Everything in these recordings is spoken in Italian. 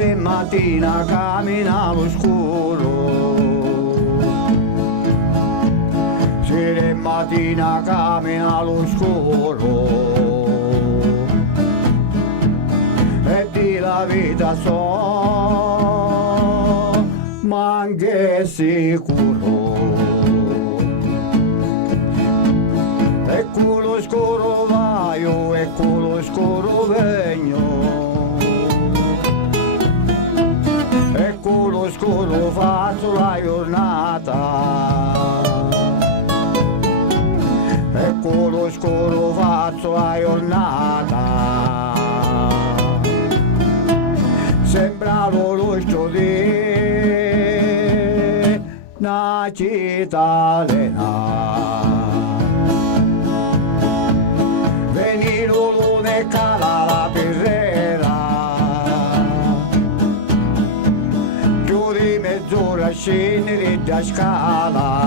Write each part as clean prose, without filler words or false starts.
di mattina cammina all'oscuro, se di mattina cammina all'oscuro e di la vita so, ma anche sicuro. E quello scuro vaio e quello scuro vegno, e quello scuro faccio la giornata, e quello scuro faccio la giornata. Sembra l'orologio di una città lena. Veniro lune cala la pirrera, più di mezz'ora scendere da scala,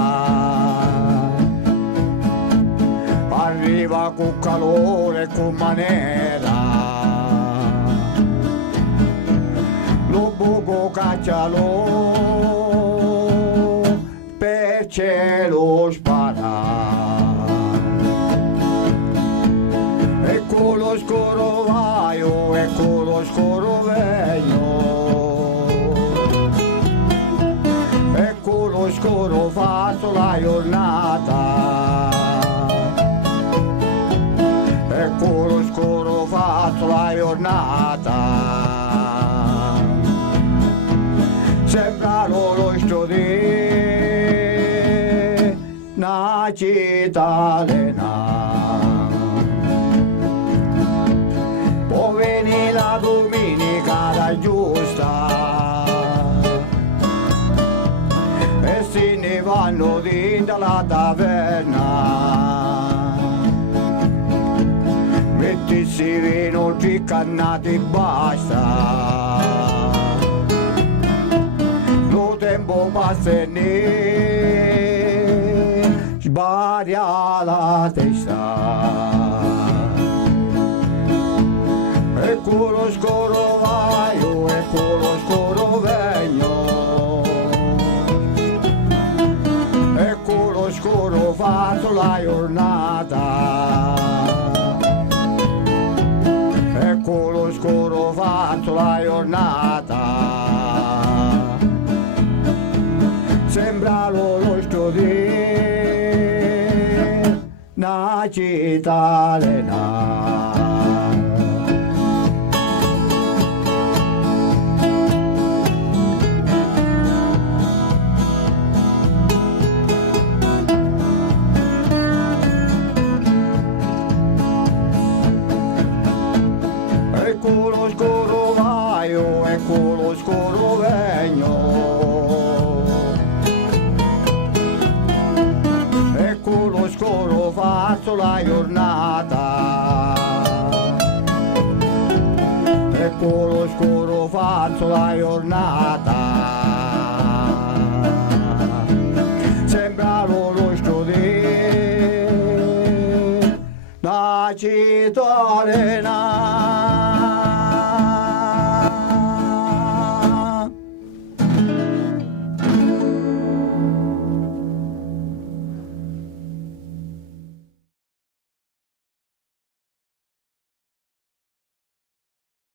arriva con calore, con maniera, lo buco caccialo per cielo spara. Ecco lo scuro vaio, ecco lo scuro vegno, ecco lo scuro faccio la giornata, ecco lo scuro faccio la giornata. Sembra l'orologio di una città lena. Può venire la domenica da giusta e se ne vanno dentro la taverna, mettersi vino, tre cannate e basta. Lo tempo passa e ne sbadia la testa. Ecco lo scuro vaio, ecco lo scuro vegno, ecco lo scuro faccio la giornata, ecco lo scuro faccio la giornata. Sembra l'orologio di una città lena. Ecco lo scuro vaio, ecco lo scuro vegno, ecco lo scuro faccio la giornata, ecco lo scuro faccio la giornata. Sembra l'orologio di una città lena.